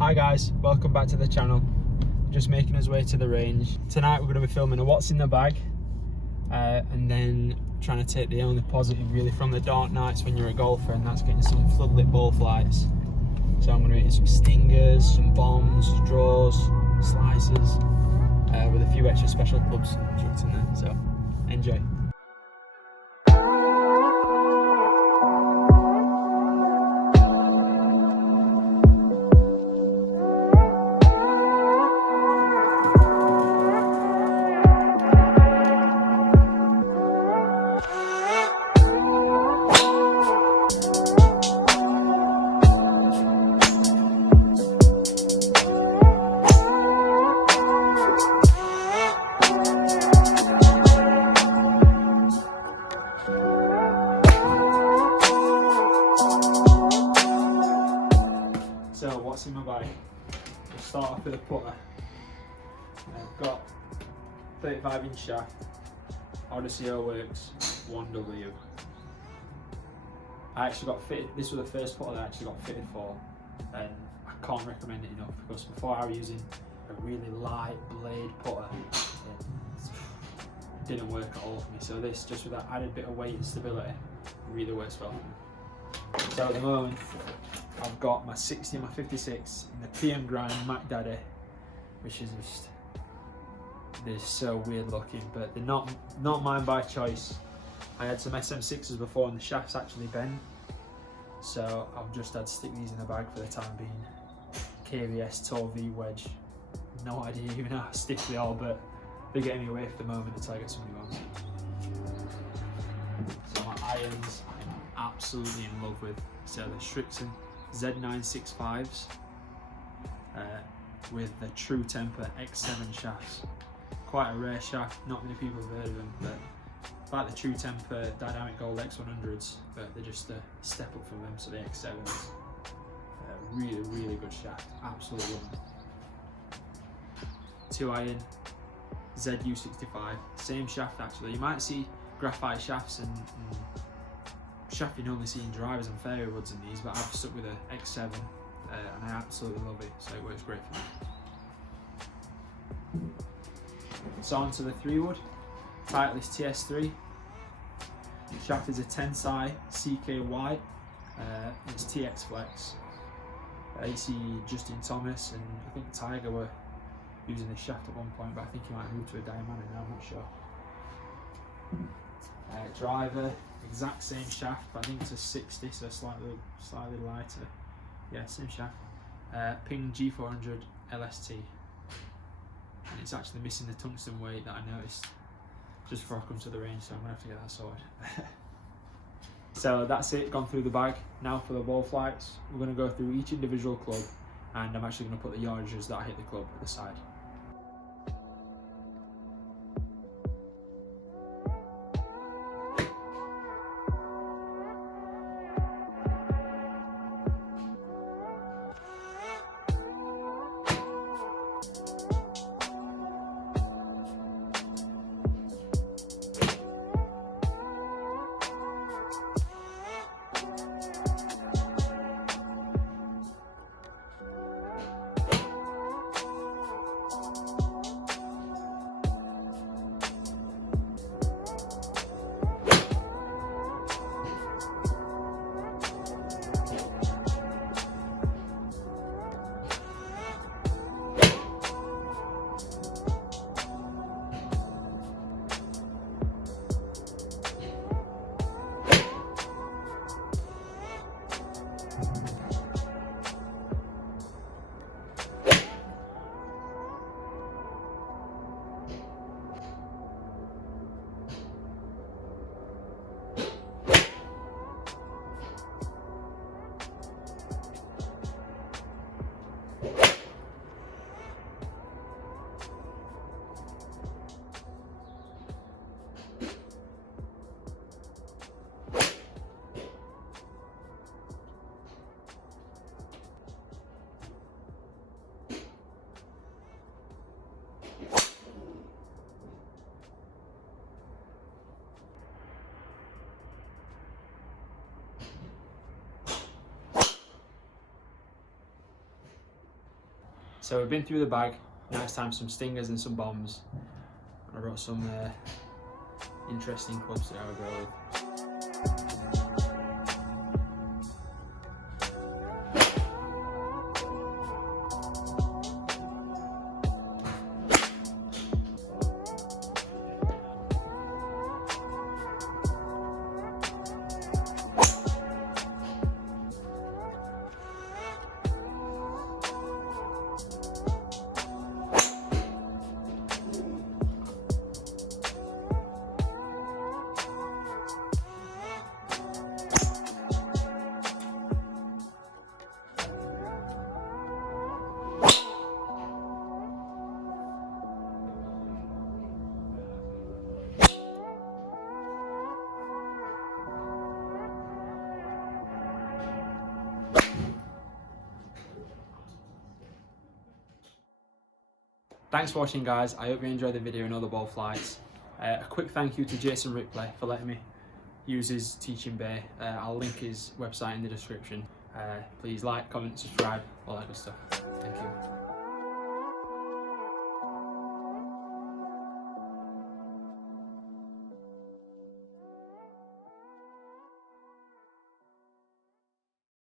Hi guys, welcome back to the channel. Just making us way to the range. Tonight we're going to be filming a what's in the bag and then trying to take the only positive really from the dark nights when you're a golfer, and that's getting some floodlit ball flights. So I'm going to be hitting some stingers, some bombs, draws, slices with a few extra special clubs chucked in there, so enjoy. So what's in my bag? We'll start off with a putter. I've got 35-inch shaft, Odyssey Works 1W. I actually got fitted, this was the first putter that I actually got fitted for, and I can't recommend it enough because before I was using a really light blade putter, it didn't work at all for me. So this, just with that added bit of weight and stability, really works well for me. So at the moment, I've got my 60 and my 56 in the PM Grind Mac Daddy, which is just, they're so weird looking, but they're not mine by choice. I had some SM6s before and the shafts actually bent, so I've just had to stick these in the bag for the time being. KVS Tour V wedge, no idea even how stiff they are, but they're getting me away for the moment until I get some new ones. So my irons, I'm absolutely in love with. So the Strixon Z965s with the True Temper X7 shafts. Quite a rare shaft, not many people have heard of them, but like the True Temper Dynamic Gold X100s, but they're just a step up from them, so the X7s. Really, really good shaft, absolutely love them. 2-iron ZU65, same shaft actually. You might see graphite shafts and shaft you normally see in drivers and fairway woods in these, but I've stuck with an X7 and I absolutely love it, so it works great for me. So on to the 3-wood, Titleist TS3. Shaft is a Tensai CK White, it's TX Flex. You see Justin Thomas and I think Tiger were using this shaft at one point, but I think he might move to a Diamond now, I'm not sure. Driver, exact same shaft, but I think it's a 60, so slightly lighter. Yeah, same shaft. Ping G400 LST, and it's actually missing the tungsten weight that I noticed just before I come to the range, so I'm gonna have to get that sorted. So that's it, gone through the bag. Now for the ball flights, we're gonna go through each individual club, and I'm actually gonna put the yardages that I hit the club at the side. So we've been through the bag. Now it's time for some stingers and some bombs. I brought some interesting clubs to have a go with. Thanks for watching, guys. I hope you enjoyed the video and all the ball flights. A quick thank you to Jason Ripley for letting me use his teaching bay. I'll link his website in the description. Please like, comment, subscribe, all that good stuff. Thank you.